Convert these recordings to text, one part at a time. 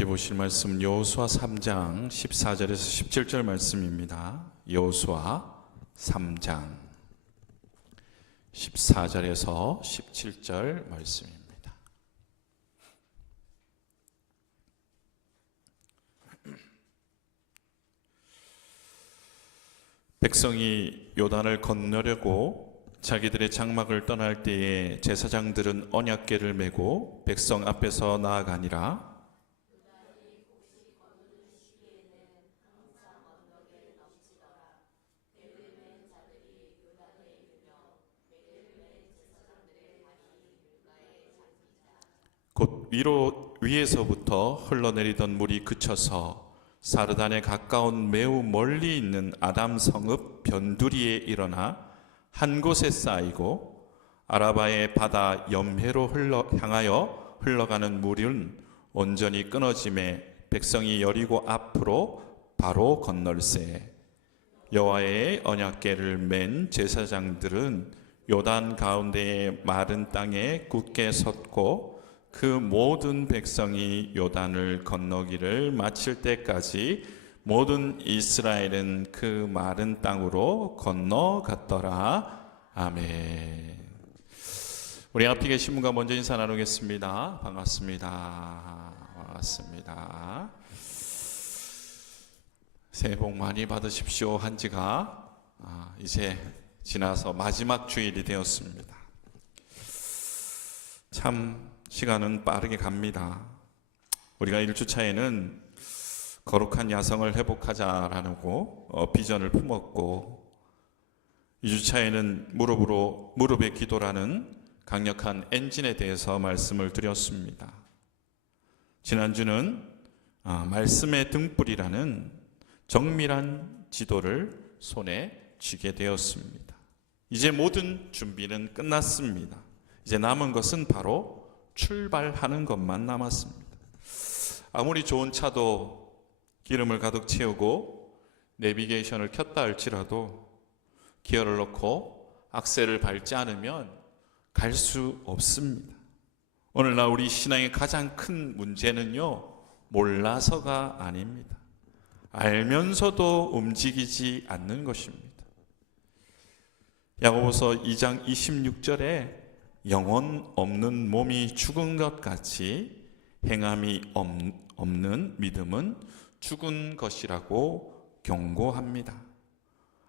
함께 보실 말씀 여호수아 3장 14절에서 17절 말씀입니다. 여호수아 3장 14절에서 17절 말씀입니다. 백성이 요단을 건너려고 자기들의 장막을 떠날 때에 제사장들은 언약궤를 메고 백성 앞에서 나아가니라. 곧 위에서부터 흘러내리던 물이 그쳐서 사르단에 가까운 매우 멀리 있는 아담 성읍 변두리에 일어나 한 곳에 쌓이고 아라바의 바다 염해로 향하여 흘러가는 물은 온전히 끊어짐에 백성이 여리고 앞으로 바로 건널세. 여호와의 언약궤를 맨 제사장들은 요단 가운데의 마른 땅에 굳게 섰고 그 모든 백성이 요단을 건너기를 마칠 때까지 모든 이스라엘은 그 마른 땅으로 건너갔더라. 아멘. 우리 앞에 계신 분과 먼저 인사 나누겠습니다. 반갑습니다. 반갑습니다. 새해 복 많이 받으십시오. 한 지가 이제 지나서 마지막 주일이 되었습니다. 참 시간은 빠르게 갑니다. 우리가 1주차에는 거룩한 야성을 회복하자라고 비전을 품었고 2주차에는 무릎의 기도라는 강력한 엔진에 대해서 말씀을 드렸습니다. 지난주는 말씀의 등불이라는 정밀한 지도를 손에 쥐게 되었습니다. 이제 모든 준비는 끝났습니다. 이제 남은 것은 바로 출발하는 것만 남았습니다. 아무리 좋은 차도 기름을 가득 채우고 내비게이션을 켰다 할지라도 기어를 넣고 악셀을 밟지 않으면 갈 수 없습니다. 오늘날 우리 신앙의 가장 큰 문제는요, 몰라서가 아닙니다. 알면서도 움직이지 않는 것입니다. 야고보서 2장 26절에 영혼 없는 몸이 죽은 것 같이 행함이 없는 믿음은 죽은 것이라고 경고합니다.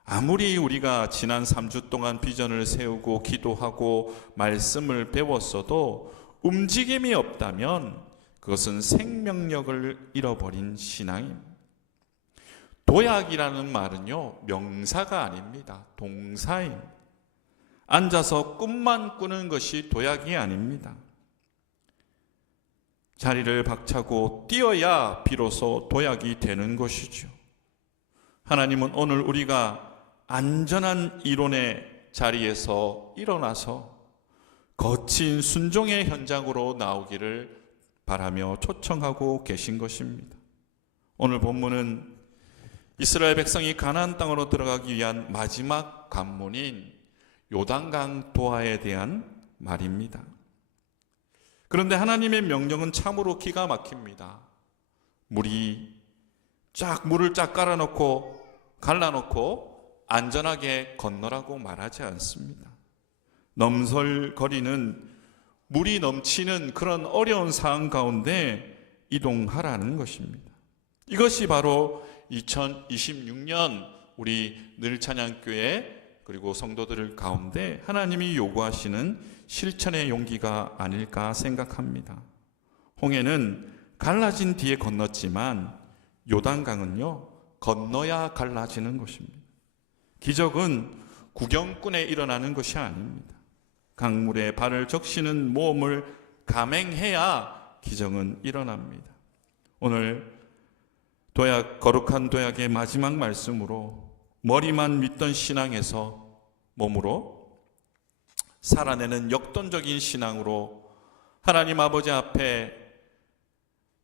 아무리 우리가 지난 3주 동안 비전을 세우고 기도하고 말씀을 배웠어도 움직임이 없다면 그것은 생명력을 잃어버린 신앙입니다. 도약이라는 말은요, 명사가 아닙니다. 동사입니다. 앉아서 꿈만 꾸는 것이 도약이 아닙니다. 자리를 박차고 뛰어야 비로소 도약이 되는 것이죠. 하나님은 오늘 우리가 안전한 이론의 자리에서 일어나서 거친 순종의 현장으로 나오기를 바라며 초청하고 계신 것입니다. 오늘 본문은 이스라엘 백성이 가나안 땅으로 들어가기 위한 마지막 관문인 요단강 도하에 대한 말입니다. 그런데 하나님의 명령은 참으로 기가 막힙니다. 물을 쫙 깔아놓고 갈라놓고 안전하게 건너라고 말하지 않습니다. 넘설거리는 물이 넘치는 그런 어려운 상황 가운데 이동하라는 것입니다. 이것이 바로 2026년 우리 늘찬양교회 그리고 성도들 가운데 하나님이 요구하시는 실천의 용기가 아닐까 생각합니다. 홍해는 갈라진 뒤에 건넜지만 요단강은요, 건너야 갈라지는 것입니다. 기적은 구경꾼에 일어나는 것이 아닙니다. 강물에 발을 적시는 모험을 감행해야 기적은 일어납니다. 오늘 거룩한 도약의 마지막 말씀으로 머리만 믿던 신앙에서 몸으로 살아내는 역동적인 신앙으로 하나님 아버지 앞에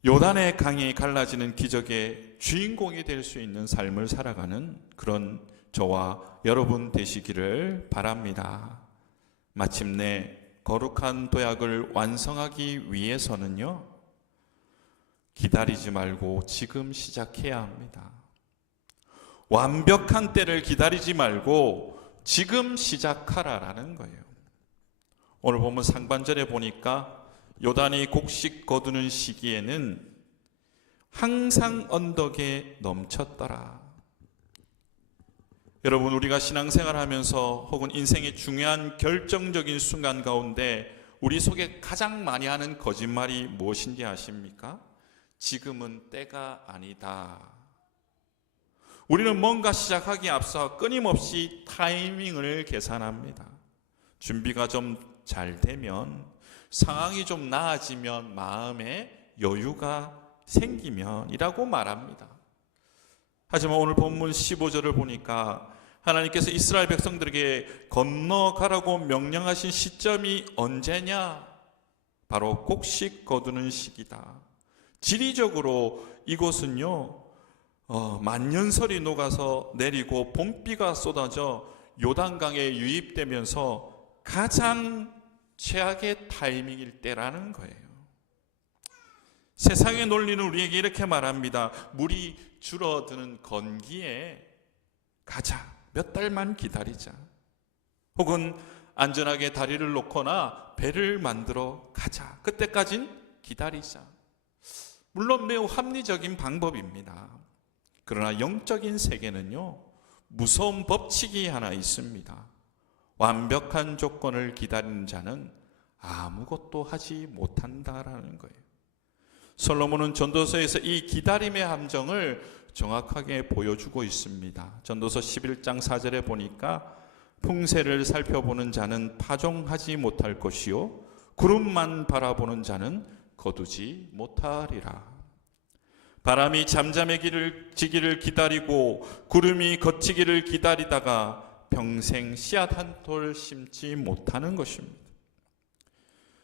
요단의 강이 갈라지는 기적의 주인공이 될 수 있는 삶을 살아가는 그런 저와 여러분 되시기를 바랍니다. 마침내 거룩한 도약을 완성하기 위해서는요, 기다리지 말고 지금 시작해야 합니다. 완벽한 때를 기다리지 말고 지금 시작하라라는 거예요. 오늘 보면 상반절에 보니까 요단이 곡식 거두는 시기에는 항상 언덕에 넘쳤더라. 여러분, 우리가 신앙생활하면서 혹은 인생의 중요한 결정적인 순간 가운데 우리 속에 가장 많이 하는 거짓말이 무엇인지 아십니까? 지금은 때가 아니다. 우리는 뭔가 시작하기에 앞서 끊임없이 타이밍을 계산합니다. 준비가 좀 잘 되면, 상황이 좀 나아지면, 마음에 여유가 생기면 이라고 말합니다. 하지만 오늘 본문 15절을 보니까 하나님께서 이스라엘 백성들에게 건너가라고 명령하신 시점이 언제냐? 바로 곡식 거두는 시기다. 지리적으로 이곳은요, 만년설이 녹아서 내리고 봄비가 쏟아져 요단강에 유입되면서 가장 최악의 타이밍일 때라는 거예요. 세상의 논리는 우리에게 이렇게 말합니다. 물이 줄어드는 건기에 가자. 몇 달만 기다리자. 혹은 안전하게 다리를 놓거나 배를 만들어 가자. 그때까진 기다리자. 물론 매우 합리적인 방법입니다. 그러나 영적인 세계는요, 무서운 법칙이 하나 있습니다. 완벽한 조건을 기다리는 자는 아무것도 하지 못한다라는 거예요. 솔로몬은 전도서에서 이 기다림의 함정을 정확하게 보여주고 있습니다. 전도서 11장 4절에 보니까 풍세를 살펴보는 자는 파종하지 못할 것이요 구름만 바라보는 자는 거두지 못하리라. 바람이 잠잠해지기를 기다리고 구름이 걷히기를 기다리다가 평생 씨앗 한 톨 심지 못하는 것입니다.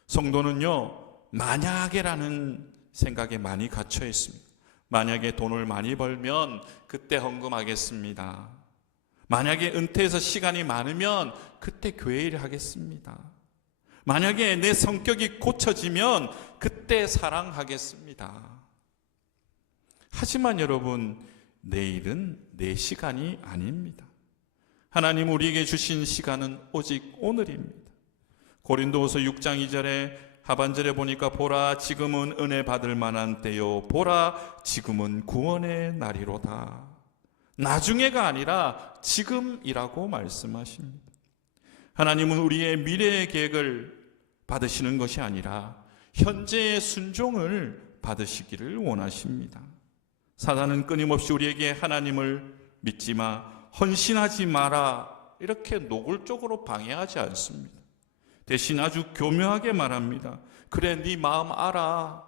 성도는요, 만약에라는 생각에 많이 갇혀 있습니다. 만약에 돈을 많이 벌면 그때 헌금하겠습니다. 만약에 은퇴해서 시간이 많으면 그때 교회 일 하겠습니다. 만약에 내 성격이 고쳐지면 그때 사랑하겠습니다. 하지만 여러분, 내일은 내 시간이 아닙니다. 하나님 우리에게 주신 시간은 오직 오늘입니다. 고린도후서 6장 2절에 하반절에 보니까 보라 지금은 은혜 받을 만한 때요 보라 지금은 구원의 날이로다. 나중에가 아니라 지금이라고 말씀하십니다. 하나님은 우리의 미래의 계획을 받으시는 것이 아니라 현재의 순종을 받으시기를 원하십니다. 사단은 끊임없이 우리에게 하나님을 믿지 마, 헌신하지 마라 이렇게 노골적으로 방해하지 않습니다. 대신 아주 교묘하게 말합니다. 그래, 네 마음 알아.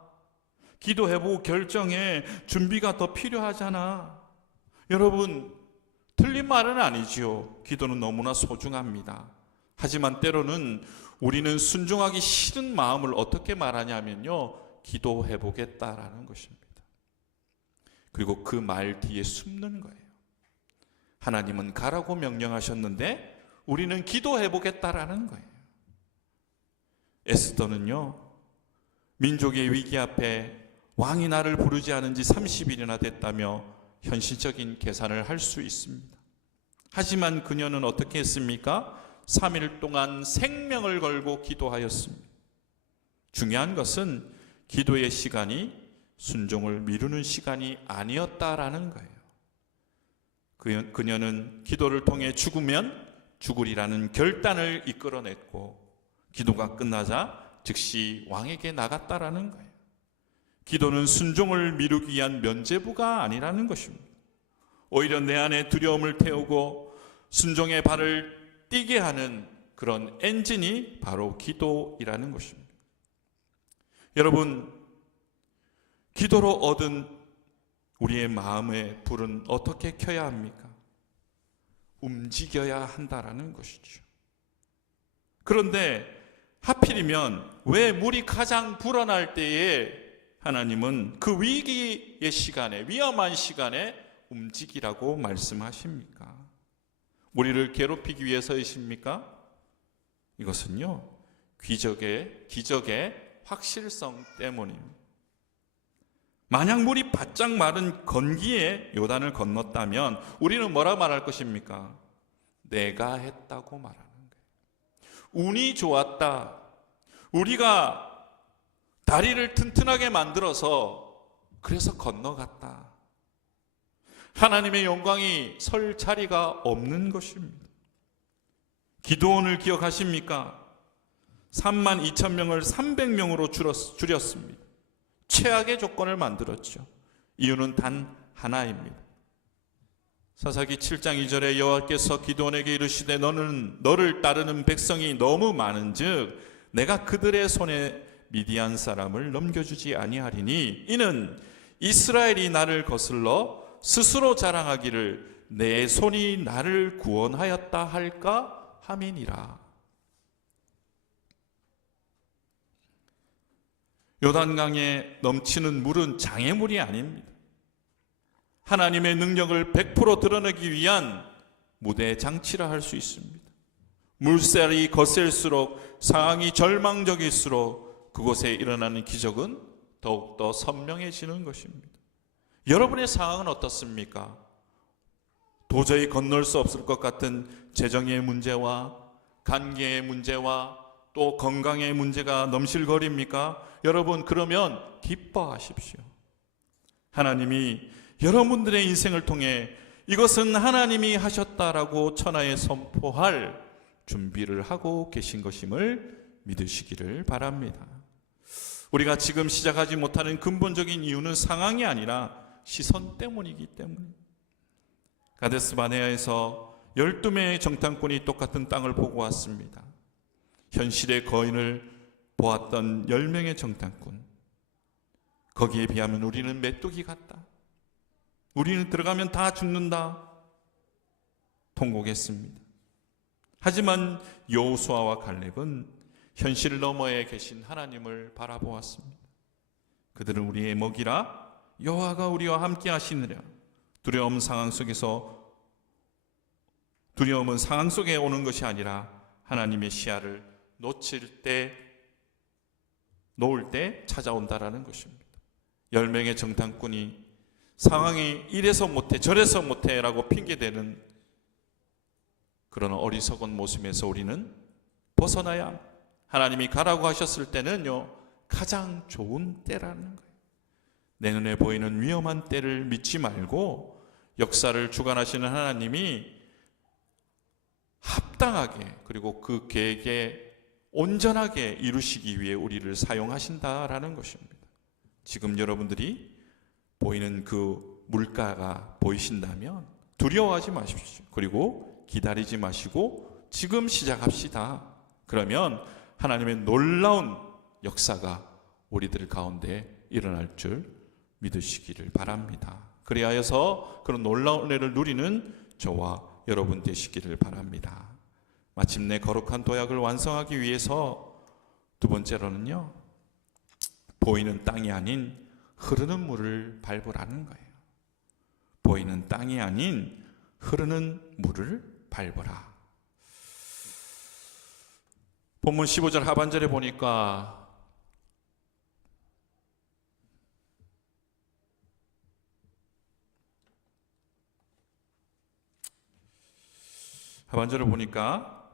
기도해보고 결정해. 준비가 더 필요하잖아. 여러분, 틀린 말은 아니지요. 기도는 너무나 소중합니다. 하지만 때로는 우리는 순종하기 싫은 마음을 어떻게 말하냐면요, 기도해보겠다라는 것입니다. 그리고 그 말 뒤에 숨는 거예요. 하나님은 가라고 명령하셨는데 우리는 기도해보겠다라는 거예요. 에스더는요, 민족의 위기 앞에 왕이 나를 부르지 않은 지 30일이나 됐다며 현실적인 계산을 할 수 있습니다. 하지만 그녀는 어떻게 했습니까? 3일 동안 생명을 걸고 기도하였습니다. 중요한 것은 기도의 시간이 순종을 미루는 시간이 아니었다라는 거예요. 그녀는 기도를 통해 죽으면 죽으리라는 결단을 이끌어냈고 기도가 끝나자 즉시 왕에게 나갔다라는 거예요. 기도는 순종을 미루기 위한 면죄부가 아니라는 것입니다. 오히려 내 안에 두려움을 태우고 순종의 발을 뛰게 하는 그런 엔진이 바로 기도이라는 것입니다. 여러분, 기도로 얻은 우리의 마음의 불은 어떻게 켜야 합니까? 움직여야 한다라는 것이죠. 그런데 하필이면 왜 물이 가장 불어날 때에 하나님은 그 위기의 시간에, 위험한 시간에 움직이라고 말씀하십니까? 우리를 괴롭히기 위해서이십니까? 이것은요, 기적의 확실성 때문입니다. 만약 물이 바짝 마른 건기에 요단을 건넜다면 우리는 뭐라 말할 것입니까? 내가 했다고 말하는 거예요. 운이 좋았다. 우리가 다리를 튼튼하게 만들어서 그래서 건너갔다. 하나님의 영광이 설 자리가 없는 것입니다. 기드온을 기억하십니까? 32,000명을 300명으로 줄였습니다. 최악의 조건을 만들었죠. 이유는 단 하나입니다. 사사기 7장 2절에 여호와께서 기드온에게 이르시되 너를 따르는 백성이 너무 많은즉 내가 그들의 손에 미디안 사람을 넘겨주지 아니하리니 이는 이스라엘이 나를 거슬러 스스로 자랑하기를 내 손이 나를 구원하였다 할까 함이니라. 요단강에 넘치는 물은 장애물이 아닙니다. 하나님의 능력을 100% 드러내기 위한 무대 장치라 할 수 있습니다. 물살이 거셀수록 상황이 절망적일수록 그곳에 일어나는 기적은 더욱더 선명해지는 것입니다. 여러분의 상황은 어떻습니까? 도저히 건널 수 없을 것 같은 재정의 문제와 관계의 문제와 또 건강의 문제가 넘실거립니까? 여러분, 그러면 기뻐하십시오. 하나님이 여러분들의 인생을 통해 이것은 하나님이 하셨다라고 천하에 선포할 준비를 하고 계신 것임을 믿으시기를 바랍니다. 우리가 지금 시작하지 못하는 근본적인 이유는 상황이 아니라 시선 때문이기 때문에 가데스 바네아에서 12명의 정탐꾼이 똑같은 땅을 보고 왔습니다. 현실의 거인을 보았던 10명의 정탐꾼, 거기에 비하면 우리는 메뚜기 같다, 우리는 들어가면 다 죽는다 통곡했습니다. 하지만 여호수아와 갈렙은 현실 너머에 계신 하나님을 바라보았습니다. 그들은 우리의 먹이라 여호와가 우리와 함께 하시느라. 두려움은 상황 속에 오는 것이 아니라 하나님의 시야를 놓을 때 찾아온다라는 것입니다. 10명의 정탐꾼이 상황이 이래서 못해 저래서 못해 라고 핑계대는 그런 어리석은 모습에서 우리는 벗어나야, 하나님이 가라고 하셨을 때는요 가장 좋은 때라는 거예요. 내 눈에 보이는 위험한 때를 믿지 말고 역사를 주관하시는 하나님이 합당하게 그리고 그 계획에 온전하게 이루시기 위해 우리를 사용하신다라는 것입니다. 지금 여러분들이 보이는 그 물가가 보이신다면 두려워하지 마십시오. 그리고 기다리지 마시고 지금 시작합시다. 그러면 하나님의 놀라운 역사가 우리들 가운데 일어날 줄 믿으시기를 바랍니다. 그리하여서 그런 놀라운 은혜를 누리는 저와 여러분 되시기를 바랍니다. 마침내 거룩한 도약을 완성하기 위해서 두 번째로는요, 보이는 땅이 아닌 흐르는 물을 밟으라는 거예요. 보이는 땅이 아닌 흐르는 물을 밟으라. 본문 15절 하반절에 보니까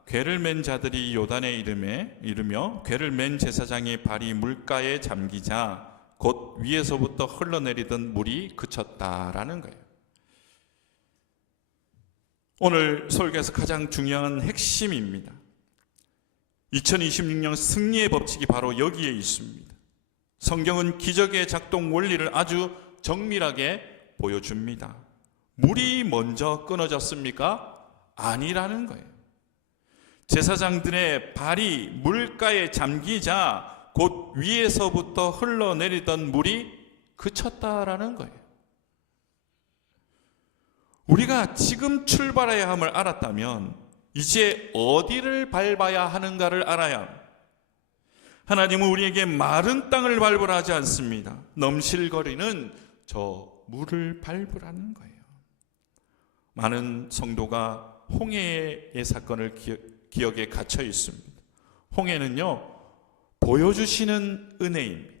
궤를 맨 자들이 요단에 이르며 궤를 맨 제사장의 발이 물가에 잠기자 곧 위에서부터 흘러내리던 물이 그쳤다라는 거예요. 오늘 설교에서 가장 중요한 핵심입니다. 2026년 승리의 법칙이 바로 여기에 있습니다. 성경은 기적의 작동 원리를 아주 정밀하게 보여줍니다. 물이 먼저 끊어졌습니까? 아니라는 거예요. 제사장들의 발이 물가에 잠기자 곧 위에서부터 흘러내리던 물이 그쳤다라는 거예요. 우리가 지금 출발해야 함을 알았다면 이제 어디를 밟아야 하는가를 알아야 합니다. 하나님은 우리에게 마른 땅을 밟으라 하지 않습니다. 넘실거리는 저 물을 밟으라는 거예요. 많은 성도가 홍해의 사건을 기억에 갇혀 있습니다. 홍해는요, 보여주시는 은혜입니다.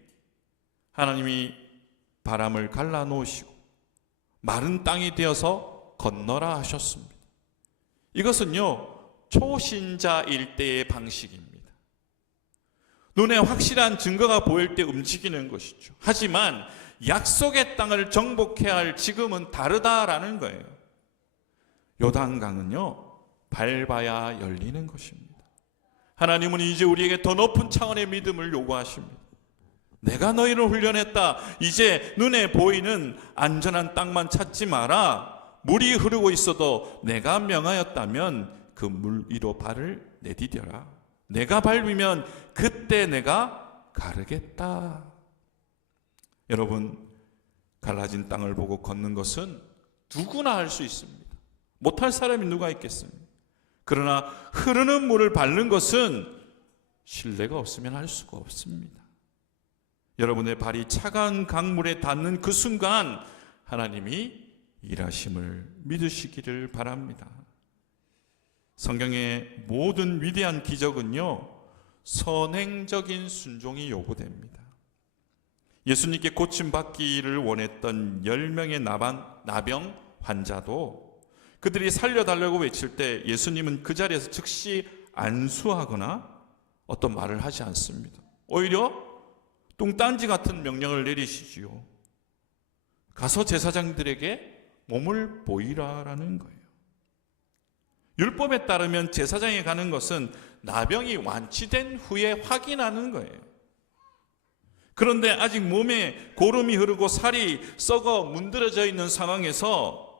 하나님이 바람을 갈라 놓으시고 마른 땅이 되어서 건너라 하셨습니다. 이것은요, 초신자일 때의 방식입니다. 눈에 확실한 증거가 보일 때 움직이는 것이죠. 하지만 약속의 땅을 정복해야 할 지금은 다르다라는 거예요. 요단강은요, 밟아야 열리는 것입니다. 하나님은 이제 우리에게 더 높은 차원의 믿음을 요구하십니다. 내가 너희를 훈련했다. 이제 눈에 보이는 안전한 땅만 찾지 마라. 물이 흐르고 있어도 내가 명하였다면 그 물 위로 발을 내디뎌라. 내가 밟으면 그때 내가 가르겠다. 여러분, 갈라진 땅을 보고 걷는 것은 누구나 할 수 있습니다. 못할 사람이 누가 있겠습니까? 그러나 흐르는 물을 밟는 것은 신뢰가 없으면 할 수가 없습니다. 여러분의 발이 차가운 강물에 닿는 그 순간 하나님이 일하심을 믿으시기를 바랍니다. 성경의 모든 위대한 기적은요, 선행적인 순종이 요구됩니다. 예수님께 고침받기를 원했던 10명의 나병 환자도 그들이 살려달라고 외칠 때 예수님은 그 자리에서 즉시 안수하거나 어떤 말을 하지 않습니다. 오히려 뚱딴지 같은 명령을 내리시지요. 가서 제사장들에게 몸을 보이라라는 거예요. 율법에 따르면 제사장에 가는 것은 나병이 완치된 후에 확인하는 거예요. 그런데 아직 몸에 고름이 흐르고 살이 썩어 문드러져 있는 상황에서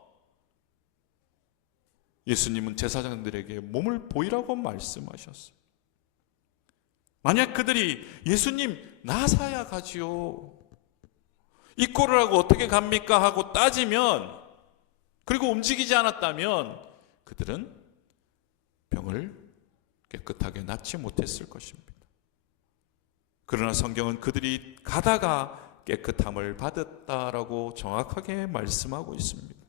예수님은 제사장들에게 몸을 보이라고 말씀하셨어요. 만약 그들이 예수님 나사야 가지요, 이 꼴을 하고 어떻게 갑니까 하고 따지면, 그리고 움직이지 않았다면 그들은 병을 깨끗하게 낫지 못했을 것입니다. 그러나 성경은 그들이 가다가 깨끗함을 받았다라고 정확하게 말씀하고 있습니다.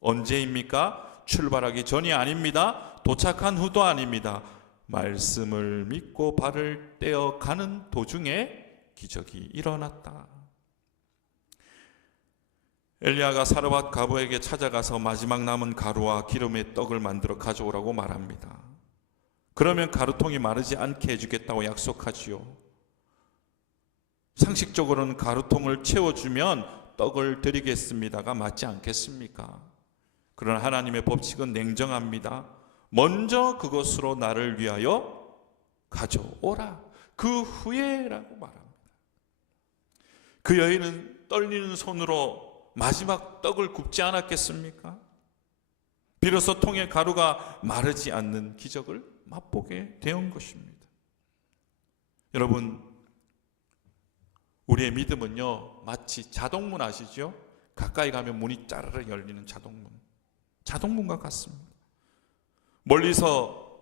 언제입니까? 출발하기 전이 아닙니다. 도착한 후도 아닙니다. 말씀을 믿고 발을 떼어 가는 도중에 기적이 일어났다. 엘리야가 사르밧 가부에게 찾아가서 마지막 남은 가루와 기름의 떡을 만들어 가져오라고 말합니다. 그러면 가루통이 마르지 않게 해주겠다고 약속하지요. 상식적으로는 가루통을 채워주면 떡을 드리겠습니다가 맞지 않겠습니까? 그러나 하나님의 법칙은 냉정합니다. 먼저 그것으로 나를 위하여 가져오라. 그 후에라고 말합니다. 그 여인은 떨리는 손으로 마지막 떡을 굽지 않았겠습니까? 비로소 통의 가루가 마르지 않는 기적을 맛보게 된 것입니다. 여러분, 우리의 믿음은요, 마치 자동문 아시죠? 가까이 가면 문이 짜르르 열리는 자동문과 같습니다. 멀리서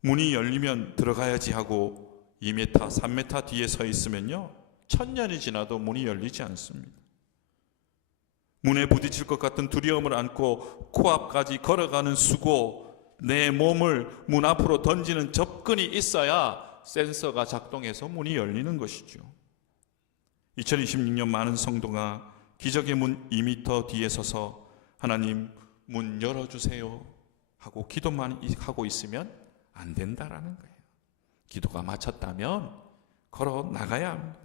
문이 열리면 들어가야지 하고 2m, 3m 뒤에 서 있으면요, 1000년이 지나도 문이 열리지 않습니다. 문에 부딪힐 것 같은 두려움을 안고 코앞까지 걸어가는 수고, 내 몸을 문 앞으로 던지는 접근이 있어야 센서가 작동해서 문이 열리는 것이죠. 2026년 많은 성도가 기적의 문 2m 뒤에 서서 하나님 문 열어주세요 하고 기도만 하고 있으면 안 된다라는 거예요. 기도가 마쳤다면 걸어 나가야 합니다.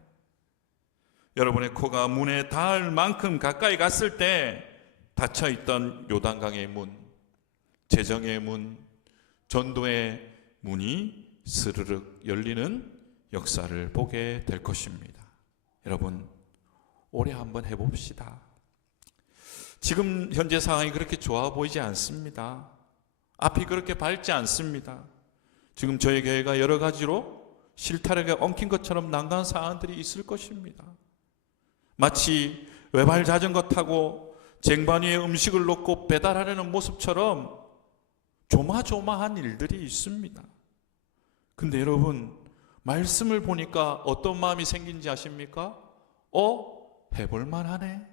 여러분의 코가 문에 닿을 만큼 가까이 갔을 때 닫혀있던 요단강의 문, 재정의 문, 전도의 문이 스르륵 열리는 역사를 보게 될 것입니다. 여러분, 올해 한번 해봅시다. 지금 현재 상황이 그렇게 좋아 보이지 않습니다. 앞이 그렇게 밝지 않습니다. 지금 저희 교회가 여러 가지로 실타래가 엉킨 것처럼 난감한 상황들이 있을 것입니다. 마치 외발 자전거 타고 쟁반 위에 음식을 놓고 배달하려는 모습처럼 조마조마한 일들이 있습니다. 근데 여러분, 말씀을 보니까 어떤 마음이 생긴지 아십니까? 해볼만 하네.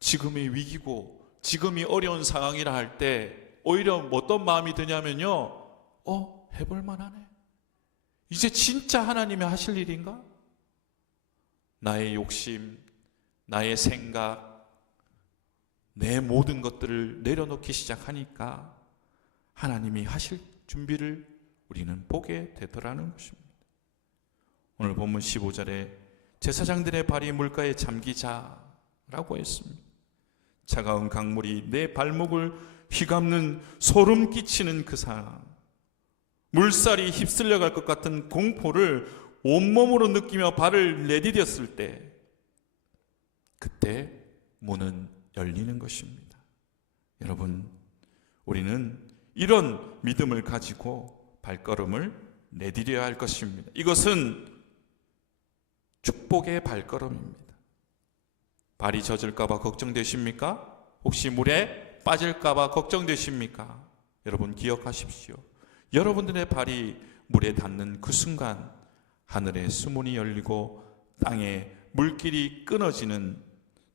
지금이 위기고 지금이 어려운 상황이라 할 때 오히려 어떤 마음이 드냐면요, 해볼만 하네. 이제 진짜 하나님이 하실 일인가? 나의 욕심, 나의 생각, 내 모든 것들을 내려놓기 시작하니까 하나님이 하실 준비를 우리는 보게 되더라는 것입니다. 오늘 본문 15절에 제사장들의 발이 물가에 잠기자라고 했습니다. 차가운 강물이 내 발목을 휘감는 소름 끼치는 그 상황, 물살이 휩쓸려 갈 것 같은 공포를 온몸으로 느끼며 발을 내디뎠을 때, 그때 문은 열리는 것입니다. 여러분, 우리는 이런 믿음을 가지고 발걸음을 내디뎌야 할 것입니다. 이것은 축복의 발걸음입니다. 발이 젖을까 봐 걱정되십니까? 혹시 물에 빠질까 봐 걱정되십니까? 여러분 기억하십시오. 여러분들의 발이 물에 닿는 그 순간 하늘의 수문이 열리고 땅에 물길이 끊어지는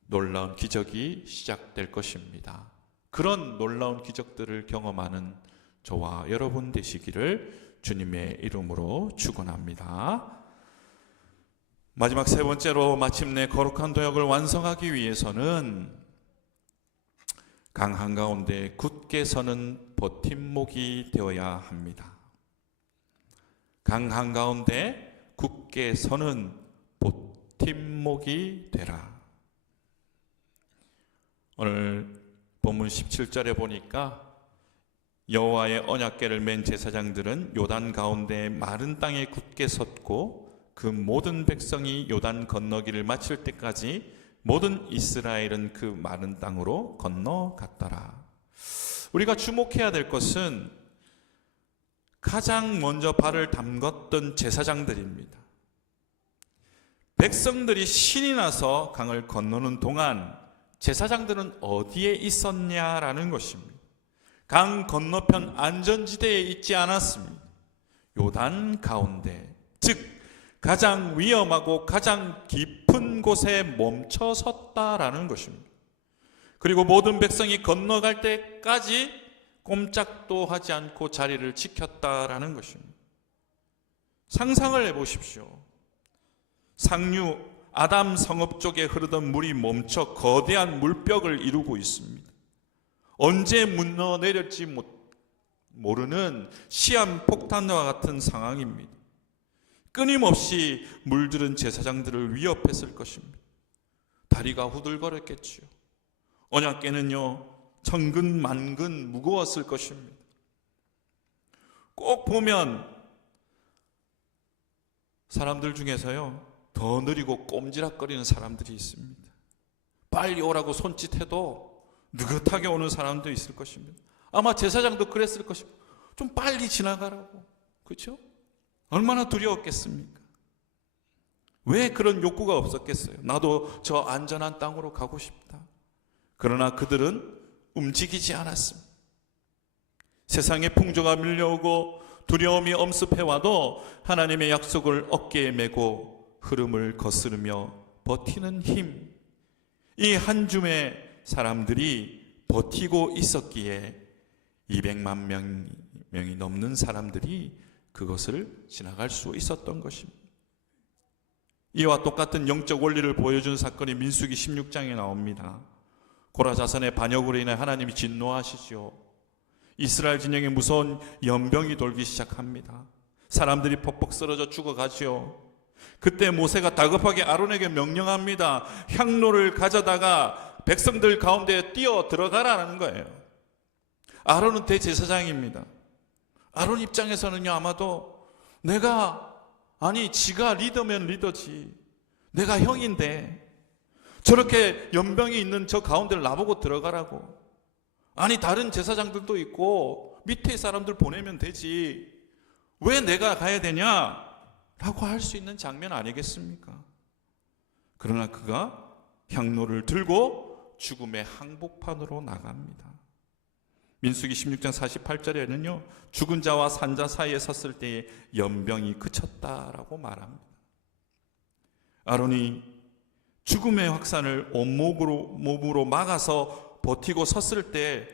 놀라운 기적이 시작될 것입니다. 그런 놀라운 기적들을 경험하는 저와 여러분 되시기를 주님의 이름으로 축원합니다. 마지막 세 번째로 마침내 거룩한 도약을 완성하기 위해서는 강 한가운데 굳게 서는 버팀목이 되어야 합니다. 강 한가운데 굳게 서는 버팀목이 되라. 오늘 본문 17절에 보니까 여호와의 언약궤를 맨 제사장들은 요단 가운데 마른 땅에 굳게 섰고 그 모든 백성이 요단 건너기를 마칠 때까지 모든 이스라엘은 그 마른 땅으로 건너갔더라. 우리가 주목해야 될 것은 가장 먼저 발을 담궜던 제사장들입니다. 백성들이 신이 나서 강을 건너는 동안 제사장들은 어디에 있었냐라는 것입니다. 강 건너편 안전지대에 있지 않았습니다. 요단 가운데, 즉 가장 위험하고 가장 깊은 곳에 멈춰 섰다라는 것입니다. 그리고 모든 백성이 건너갈 때까지 꼼짝도 하지 않고 자리를 지켰다라는 것입니다. 상상을 해보십시오. 상류 아담 성읍 쪽에 흐르던 물이 멈춰 거대한 물벽을 이루고 있습니다. 언제 무너내릴지 모르는 시한폭탄과 같은 상황입니다. 끊임없이 물들은 제사장들을 위협했을 것입니다. 다리가 후들거렸겠지요. 언약궤는요 천근만근 무거웠을 것입니다. 꼭 보면 사람들 중에서요 더 느리고 꼼지락거리는 사람들이 있습니다. 빨리 오라고 손짓해도 느긋하게 오는 사람도 있을 것입니다. 아마 제사장도 그랬을 것입니다. 좀 빨리 지나가라고. 그렇죠? 얼마나 두려웠겠습니까? 왜 그런 욕구가 없었겠어요? 나도 저 안전한 땅으로 가고 싶다. 그러나 그들은 움직이지 않았습니다. 세상의 풍조가 밀려오고 두려움이 엄습해와도 하나님의 약속을 어깨에 메고 흐름을 거스르며 버티는 힘, 이 한 줌의 사람들이 버티고 있었기에 200만 명이 넘는 사람들이 그것을 지나갈 수 있었던 것입니다. 이와 똑같은 영적 원리를 보여준 사건이 민수기 16장에 나옵니다. 고라 자손의 반역으로 인해 하나님이 진노하시죠. 이스라엘 진영에 무서운 연병이 돌기 시작합니다. 사람들이 퍽퍽 쓰러져 죽어가지요. 그때 모세가 다급하게 아론에게 명령합니다. 향로를 가져다가 백성들 가운데 뛰어 들어가라는 거예요. 아론은 대제사장입니다. 아론 입장에서는요 아마도 지가 리더면 리더지, 내가 형인데 저렇게 연병이 있는 저 가운데를 나보고 들어가라고. 아니 다른 제사장들도 있고 밑에 사람들 보내면 되지 왜 내가 가야 되냐 라고 할 수 있는 장면 아니겠습니까? 그러나 그가 향로를 들고 죽음의 항복판으로 나갑니다. 민수기 16장 48절에는요 죽은 자와 산 자 사이에 섰을 때에 연병이 그쳤다라고 말합니다. 아론이 죽음의 확산을 온몸으로 막아서 버티고 섰을 때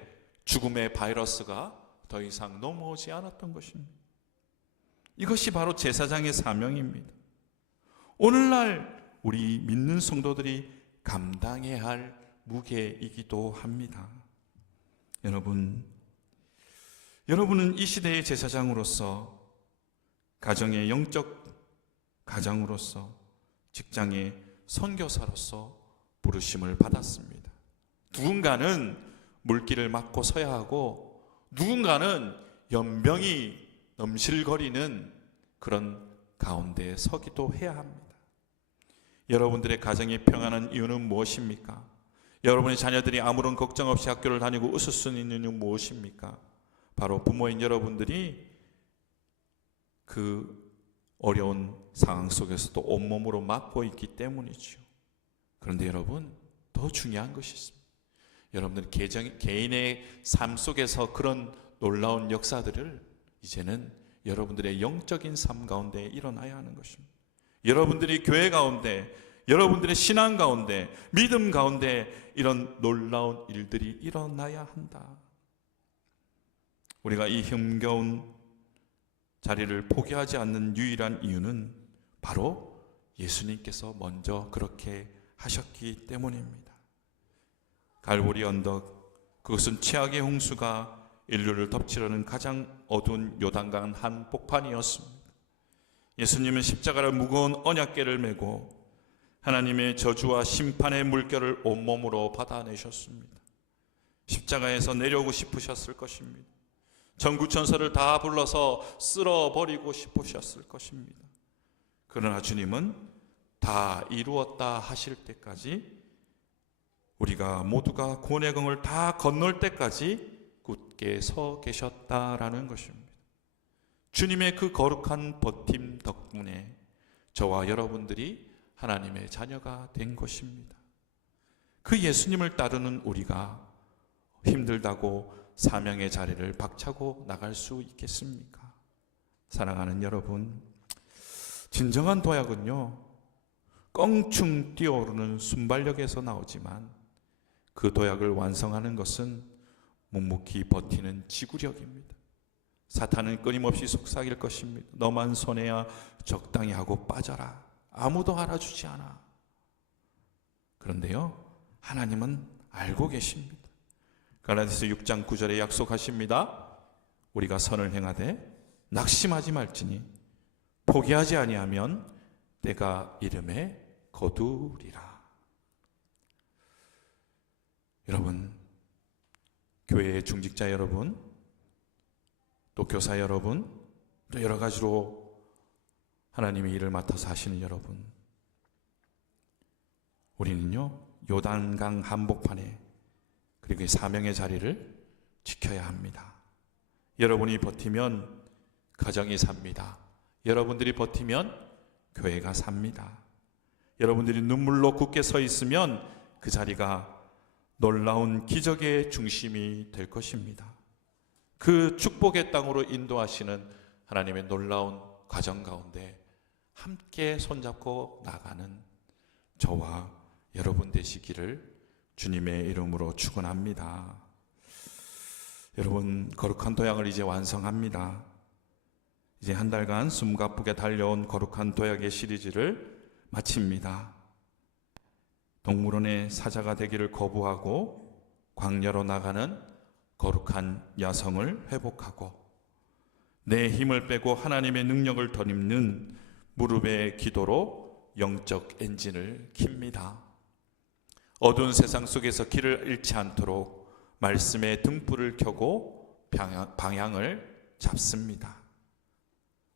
죽음의 바이러스가 더 이상 넘어오지 않았던 것입니다. 이것이 바로 제사장의 사명입니다. 오늘날 우리 믿는 성도들이 감당해야 할 무게이기도 합니다. 여러분은 이 시대의 제사장으로서, 가정의 영적 가장으로서, 직장의 선교사로서 부르심을 받았습니다. 누군가는 물길을 막고 서야 하고, 누군가는 연병이 넘실거리는 그런 가운데 서기도 해야 합니다. 여러분들의 가정이 평안한 이유는 무엇입니까? 여러분의 자녀들이 아무런 걱정 없이 학교를 다니고 웃을 수 있는 이유는 무엇입니까? 바로 부모인 여러분들이 그 어려운 상황 속에서도 온몸으로 맡고 있기 때문이죠. 그런데 여러분, 더 중요한 것이 있습니다. 여러분들 개인의 삶 속에서 그런 놀라운 역사들을 이제는 여러분들의 영적인 삶 가운데 일어나야 하는 것입니다. 여러분들이 교회 가운데, 여러분들의 신앙 가운데, 믿음 가운데 이런 놀라운 일들이 일어나야 한다. 우리가 이 힘겨운 자리를 포기하지 않는 유일한 이유는 바로 예수님께서 먼저 그렇게 하셨기 때문입니다. 갈보리 언덕, 그것은 최악의 홍수가 인류를 덮치려는 가장 어두운 요단강 한복판이었습니다. 예수님은 십자가를 무거운 언약궤를 메고 하나님의 저주와 심판의 물결을 온몸으로 받아내셨습니다. 십자가에서 내려오고 싶으셨을 것입니다. 전구천사를 다 불러서 쓸어버리고 싶으셨을 것입니다. 그러나 주님은 다 이루었다 하실 때까지, 우리가 모두가 구원의 강을 다 건널 때까지 굳게 서 계셨다라는 것입니다. 주님의 그 거룩한 버팀 덕분에 저와 여러분들이 하나님의 자녀가 된 것입니다. 그 예수님을 따르는 우리가 힘들다고 사명의 자리를 박차고 나갈 수 있겠습니까? 사랑하는 여러분, 진정한 도약은요, 껑충 뛰어오르는 순발력에서 나오지만 그 도약을 완성하는 것은 묵묵히 버티는 지구력입니다. 사탄은 끊임없이 속삭일 것입니다. 너만 손해야 적당히 하고 빠져라. 아무도 알아주지 않아. 그런데요, 하나님은 알고 계십니다. 갈라디아서 6장 9절에 약속하십니다. 우리가 선을 행하되 낙심하지 말지니 포기하지 아니하면 때가 이름에 거두리라. 여러분, 교회의 중직자 여러분, 또 교사 여러분, 또 여러 가지로 하나님의 일을 맡아서 하시는 여러분, 우리는요, 요단강 한복판에 그리고 사명의 자리를 지켜야 합니다. 여러분이 버티면 가정이 삽니다. 여러분들이 버티면 교회가 삽니다. 여러분들이 눈물로 굳게 서 있으면 그 자리가 놀라운 기적의 중심이 될 것입니다. 그 축복의 땅으로 인도하시는 하나님의 놀라운 과정 가운데 함께 손잡고 나가는 저와 여러분 되시기를 주님의 이름으로 축원합니다. 여러분, 거룩한 도약을 이제 완성합니다. 이제 한 달간 숨가쁘게 달려온 거룩한 도약의 시리즈를 마칩니다. 동물원의 사자가 되기를 거부하고 광야로 나가는 거룩한 야성을 회복하고, 내 힘을 빼고 하나님의 능력을 덧입는 무릎의 기도로 영적 엔진을 킵니다. 어두운 세상 속에서 길을 잃지 않도록 말씀의 등불을 켜고 방향을 잡습니다.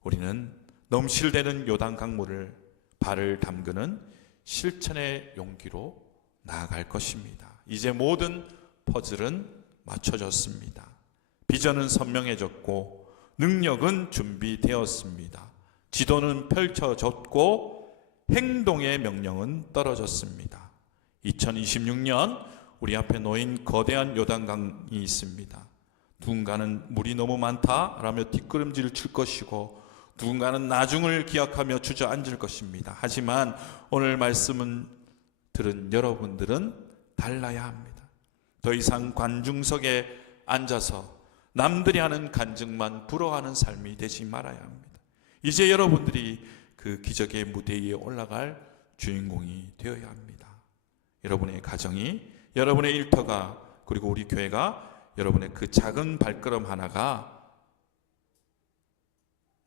우리는 넘실대는 요단 강물을 발을 담그는 실천의 용기로 나아갈 것입니다. 이제 모든 퍼즐은 맞춰졌습니다. 비전은 선명해졌고 능력은 준비되었습니다. 지도는 펼쳐졌고 행동의 명령은 떨어졌습니다. 2026년 우리 앞에 놓인 거대한 요단강이 있습니다. 누군가는 물이 너무 많다라며 뒷걸음질을 칠 것이고, 누군가는 나중을 기약하며 주저앉을 것입니다. 하지만 오늘 말씀은 들은 여러분들은 달라야 합니다. 더 이상 관중석에 앉아서 남들이 하는 간증만 부러워하는 삶이 되지 말아야 합니다. 이제 여러분들이 그 기적의 무대 위에 올라갈 주인공이 되어야 합니다. 여러분의 가정이, 여러분의 일터가, 그리고 우리 교회가, 여러분의 그 작은 발걸음 하나가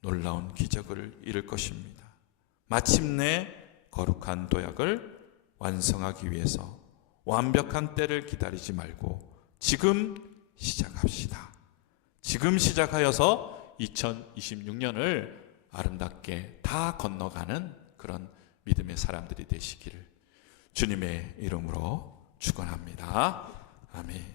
놀라운 기적을 이룰 것입니다. 마침내 거룩한 도약을 완성하기 위해서 완벽한 때를 기다리지 말고 지금 시작합시다. 지금 시작하여서 2026년을 아름답게 다 건너가는 그런 믿음의 사람들이 되시기를 주님의 이름으로 축원합니다. 아멘.